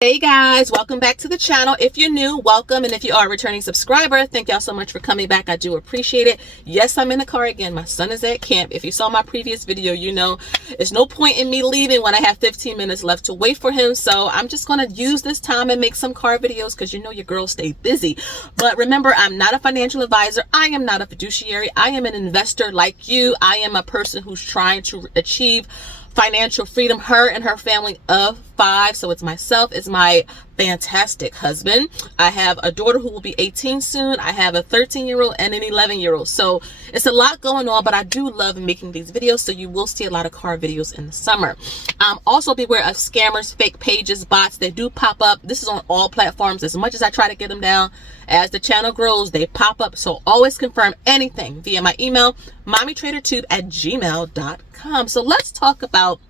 Hey guys, welcome back to the channel. If you're new, welcome, and if you are a returning subscriber, thank y'all so much for coming back. I do appreciate it. Yes, I'm in the car again. My son is at camp. If you saw my previous video, you know there's no point in me leaving when I have 15 minutes left to wait for him. So I'm just going to use this time and make some car videos because you know your girls stay busy. But remember, I'm not a financial advisor. I am not a fiduciary. I am an investor like you. I am a person who's trying to achieve financial freedom, her and her family of 5. So it's myself, it's my fantastic husband. I have a daughter who will be 18 soon. I have a 13-year-old and an 11-year-old. So it's a lot going on, but I do love making these videos. So you will see a lot of car videos in the summer. Also beware of scammers, fake pages, bots. They do pop up. This is on all platforms. As much as I try to get them down, as the channel grows, they pop up. So always confirm anything via my email, mommytradertube@gmail.com. So let's talk about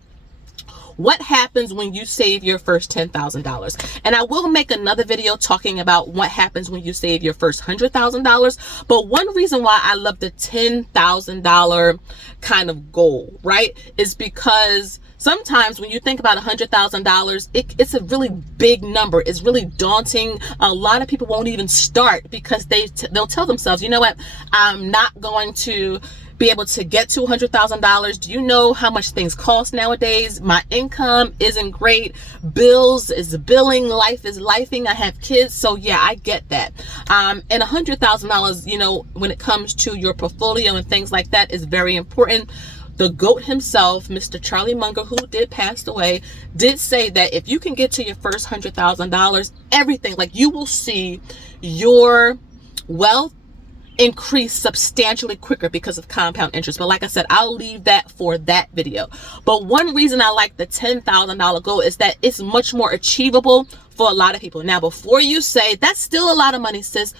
what happens when you save your first $10,000. And I will make another video talking about what happens when you save your first $100,000. But one reason why I love the $10,000 kind of goal, right, is because sometimes when you think about $100,000, it's a really big number. It's really daunting. A lot of people won't even start because they'll tell themselves, you know what, I'm not going to be able to get to $100,000. Do you know how much things cost nowadays? My income isn't great. Bills is billing. Life is lifing. I have kids. So yeah, I get that. And $100,000, you know, when it comes to your portfolio and things like that is very important. The GOAT himself, Mr. Charlie Munger, who did pass away, did say that if you can get to your first $100,000, everything, like you will see your wealth increase substantially quicker because of compound interest. But like I said, I'll leave that for that video. But one reason I like the $10,000 goal is that it's much more achievable for a lot of people. Now, before you say that's still a lot of money, sis,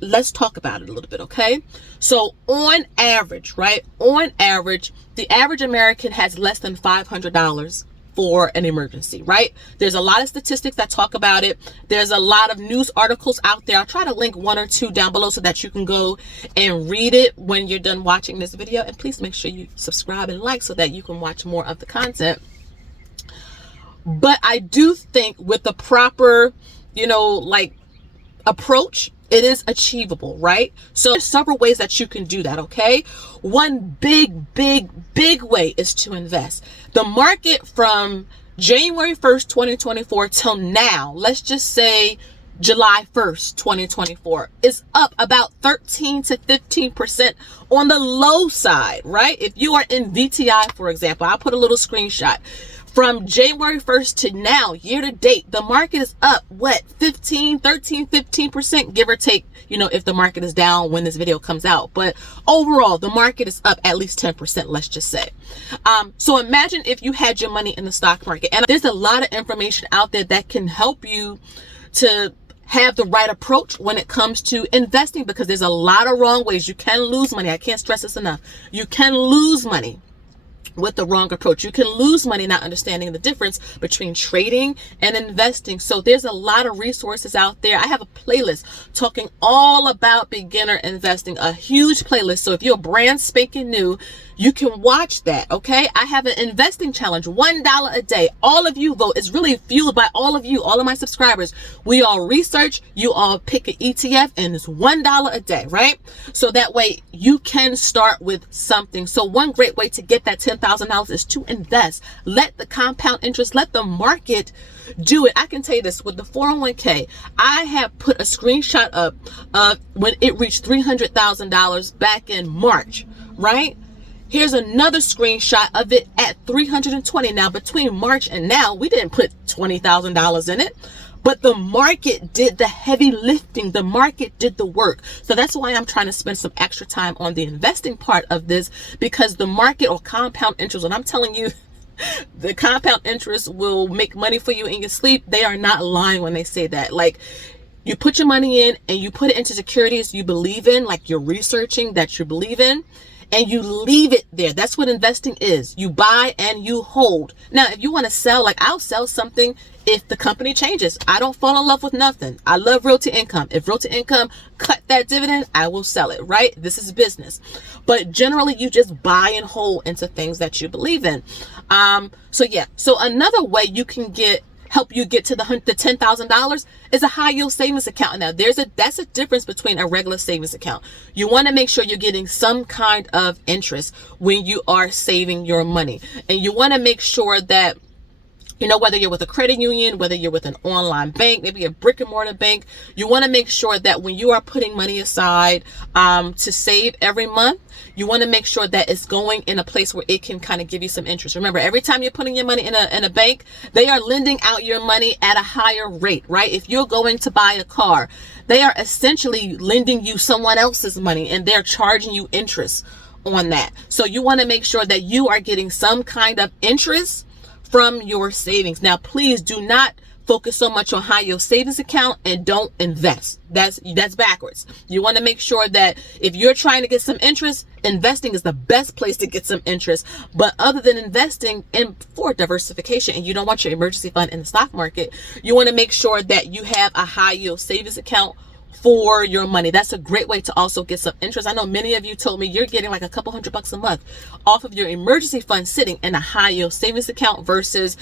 let's talk about it a little bit, okay? So on average, right? On average, the average American has less than $500 for an emergency, right? There's a lot of statistics that talk about it. There's a lot of news articles out there. I'll try to link one or two down below so that you can go and read it when you're done watching this video. And please make sure you subscribe and like so that you can watch more of the content. But I do think with the proper, you know, like approach, it is achievable, right? So there's several ways that you can do that, okay? One big way is to invest. The market from January 1st, 2024 till now, let's just say July 1st, 2024, is up about 13 to 15% on the low side, right? If you are in VTI, for example, I'll put a little screenshot. From January 1st to now, year to date, the market is up, what, 15%, give or take, you know, if the market is down when this video comes out. But overall, the market is up at least 10%, let's just say. So imagine if you had your money in the stock market. And there's a lot of information out there that can help you to have the right approach when it comes to investing, because there's a lot of wrong ways. You can lose money. I can't stress this enough. You can lose money with the wrong approach. You can lose money not understanding the difference between trading and investing. So there's a lot of resources out there. I have a playlist talking all about beginner investing, a huge playlist. So if you're brand spanking new, you can watch that, okay? I have an investing challenge, $1 a day. All of you, though, is really fueled by all of you, all of my subscribers. We all research, you all pick an ETF, and it's $1 a day, right? So that way you can start with something. So one great way to get that $10,000 is to invest. Let the compound interest, let the market do it. I can tell you this, with the 401k, I have put a screenshot up of when it reached $300,000 back in March, right? Here's another screenshot of it at 320. Now, between March and now, we didn't put $20,000 in it, but the market did the heavy lifting. The market did the work. So that's why I'm trying to spend some extra time on the investing part of this, because the market or compound interest, when I'm telling you, the compound interest will make money for you in your sleep, they are not lying when they say that. Like, you put your money in and you put it into securities you believe in, like you're researching that you believe in, and you leave it there. That's what investing is. You buy and you hold. Now, if you want to sell, like I'll sell something if the company changes. I don't fall in love with nothing. I love realty income. If realty income cut that dividend, I will sell it, right? This is business. But generally, you just buy and hold into things that you believe in. So yeah. So another way you can get help you get to the $10,000 is a high yield savings account. Now that's a difference between a regular savings account. You want to make sure you're getting some kind of interest when you are saving your money, and you want to make sure that, whether you're with a credit union, whether you're with an online bank, maybe a brick and mortar bank, you want to make sure that when you are putting money aside to save every month, you want to make sure that it's going in a place where it can kind of give you some interest. Remember, every time you're putting your money in a bank, they are lending out your money at a higher rate, right? If you're going to buy a car, they are essentially lending you someone else's money, and they're charging you interest on that. So you want to make sure that you are getting some kind of interest from your savings. Now, please do not focus so much on high yield savings account and don't invest. That's backwards. You want to make sure that if you're trying to get some interest, investing is the best place to get some interest. But other than investing in for diversification, and you don't want your emergency fund in the stock market, you want to make sure that you have a high yield savings account for your money. That's a great way to also get some interest. I know many of you told me you're getting like a couple $100 a month off of your emergency fund sitting in a high yield savings account versus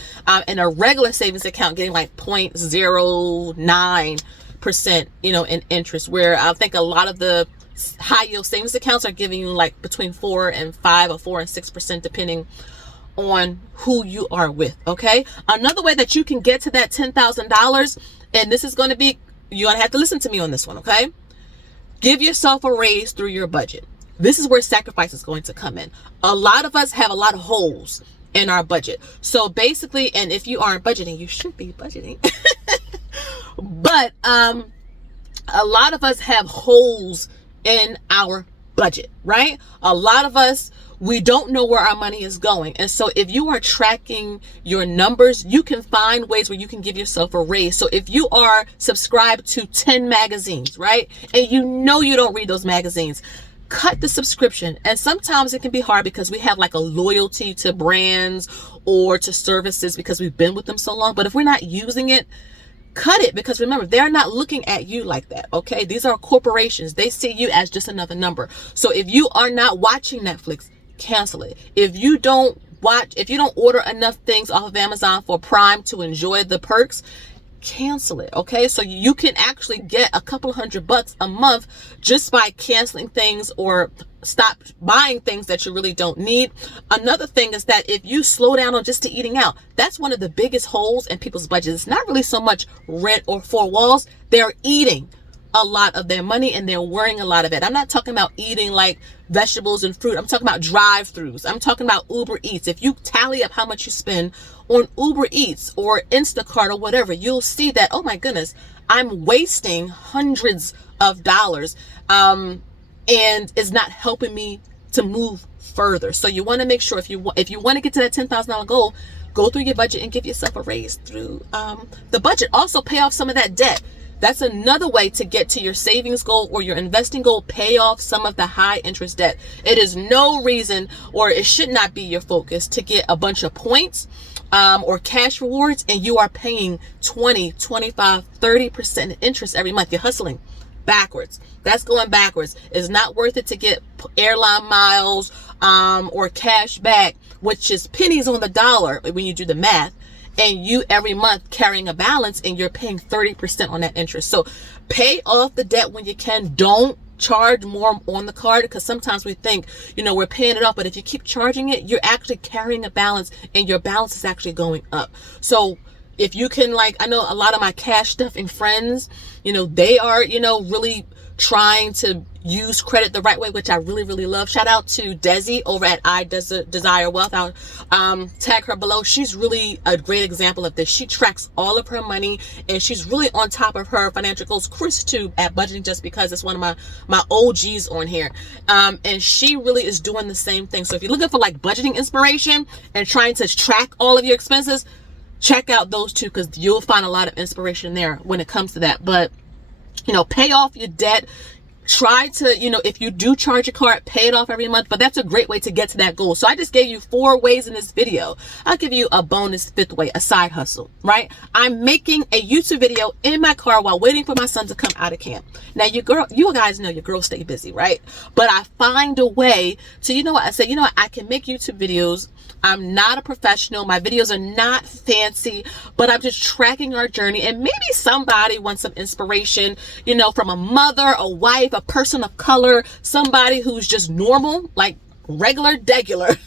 in a regular savings account getting like 0.09%, in interest, where I think a lot of the high yield savings accounts are giving you like between 4 and 5 or 4 and 6%, depending on who you are with. Okay. Another way that you can get to that $10,000, and this is going to be, you're going to have to listen to me on this one, okay? Give yourself a raise through your budget. This is where sacrifice is going to come in. A lot of us have a lot of holes in our budget. So basically, and if you aren't budgeting, you should be budgeting. But a lot of us have holes in our budget, right? A lot of us, we don't know where our money is going. And so if you are tracking your numbers, you can find ways where you can give yourself a raise. So if you are subscribed to 10 magazines, right? And you don't read those magazines, cut the subscription. And sometimes it can be hard because we have like a loyalty to brands or to services because we've been with them so long. But if we're not using it, cut it, because remember, they're not looking at you like that. Okay. These are corporations. They see you as just another number. So if you are not watching Netflix, cancel it. If you don't order enough things off of Amazon for Prime to enjoy the perks, cancel it. Okay. So you can actually get a couple $100 a month just by canceling things or stop buying things that you really don't need. Another thing is that if you slow down on just to eating out, that's one of the biggest holes in people's budgets. It's not really so much rent or four walls. They're eating a lot of their money and they're worrying a lot of it. I'm not talking about eating like vegetables and fruit. I'm talking about drive-thrus. I'm talking about Uber Eats. If you tally up how much you spend on Uber Eats or Instacart or whatever, you'll see that, oh my goodness, I'm wasting hundreds of dollars. And it's not helping me to move further. So you want to make sure if you want to get to that $10,000 goal, go through your budget and give yourself a raise through the budget. Also pay off some of that debt. That's another way to get to your savings goal or your investing goal. Pay off some of the high interest debt. It is no reason, or it should not be your focus, to get a bunch of points or cash rewards and you are paying 20, 25, 30% interest every month. You're hustling backwards. That's going backwards. It's not worth it to get airline miles or cash back, which is pennies on the dollar when you do the math, and you every month carrying a balance and you're paying 30% on that interest. So pay off the debt when you can. Don't charge more on the card, because sometimes we think, we're paying it off, but if you keep charging it, you're actually carrying a balance and your balance is actually going up. So if you can, I know a lot of my cash stuffing friends, they are, really trying to use credit the right way, which I really, really love. Shout out to Desi over at I Desire Wealth. I'll tag her below. She's really a great example of this. She tracks all of her money and she's really on top of her financial goals. Chris too at Budgeting Just Because. It's one of my OGs on here. And she really is doing the same thing. So if you're looking for budgeting inspiration and trying to track all of your expenses, check out those two, because you'll find a lot of inspiration there when it comes to that. But pay off your debt, try to, if you do charge a card, pay it off every month, but that's a great way to get to that goal. So I just gave you 4 ways in this video. I'll give you a bonus 5th way, a side hustle, right? I'm making a YouTube video in my car while waiting for my son to come out of camp. Now, you guys know your girl stay busy, right? But I find a way to, I say, I can make YouTube videos. I'm not a professional. My videos are not fancy, but I'm just tracking our journey. And maybe somebody wants some inspiration, from a mother, a wife, a person of color, somebody who's just normal, like degular,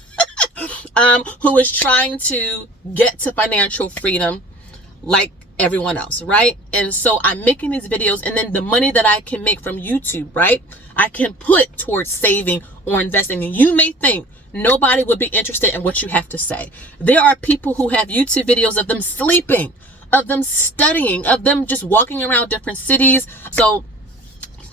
who is trying to get to financial freedom like everyone else, right? And so I'm making these videos, and then the money that I can make from YouTube, right, I can put towards saving or investing. And you may think nobody would be interested in what you have to say. There are people who have YouTube videos of them sleeping, of them studying, of them just walking around different cities. So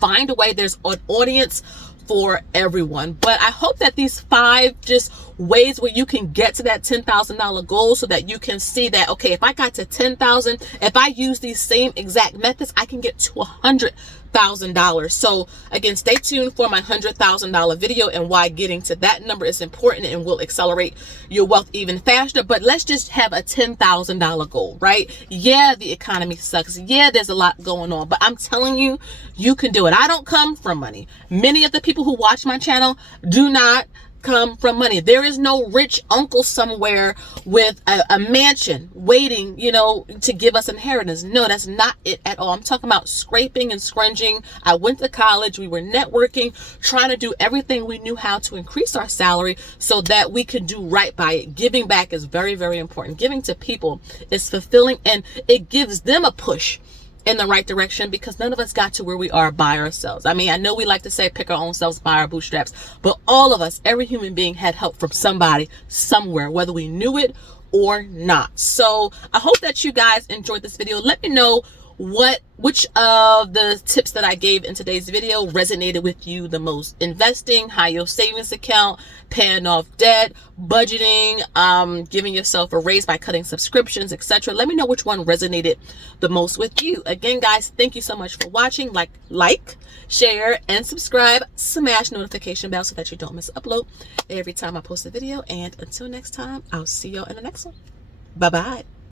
find a way. There's an audience for everyone. But I hope that these 5 just ways where you can get to that $10,000 goal, so that you can see that, okay, if I got to 10,000, if I use these same exact methods, I can get to $100,000. So again, stay tuned for my $100,000 video and why getting to that number is important and will accelerate your wealth even faster. But let's just have a $10,000 goal, right? Yeah, the economy sucks. Yeah, there's a lot going on, but I'm telling you, you can do it. I don't come from money. Many of the people who watch my channel do not come from money. There is no rich uncle somewhere with a mansion waiting, to give us inheritance. No, that's not it at all. I'm talking about scraping and scrunging. I went to college. We were networking, trying to do everything we knew how to increase our salary so that we could do right by it. Giving back is very, very important. Giving to people is fulfilling, and it gives them a push in the right direction, because none of us got to where we are by ourselves. I mean, I know we like to say pick our own selves by our bootstraps, but all of us, every human being had help from somebody, somewhere, whether we knew it or not. So I hope that you guys enjoyed this video. Let me know which of the tips that I gave in today's video resonated with you the most. Investing, high yield savings account, paying off debt, budgeting, giving yourself a raise by cutting subscriptions, etc. Let me know which one resonated the most with you. Again, guys, thank you so much for watching. Like, share, and subscribe. Smash notification bell so that you don't miss an upload every time I post a video. And until next time, I'll see y'all in the next one. Bye-bye.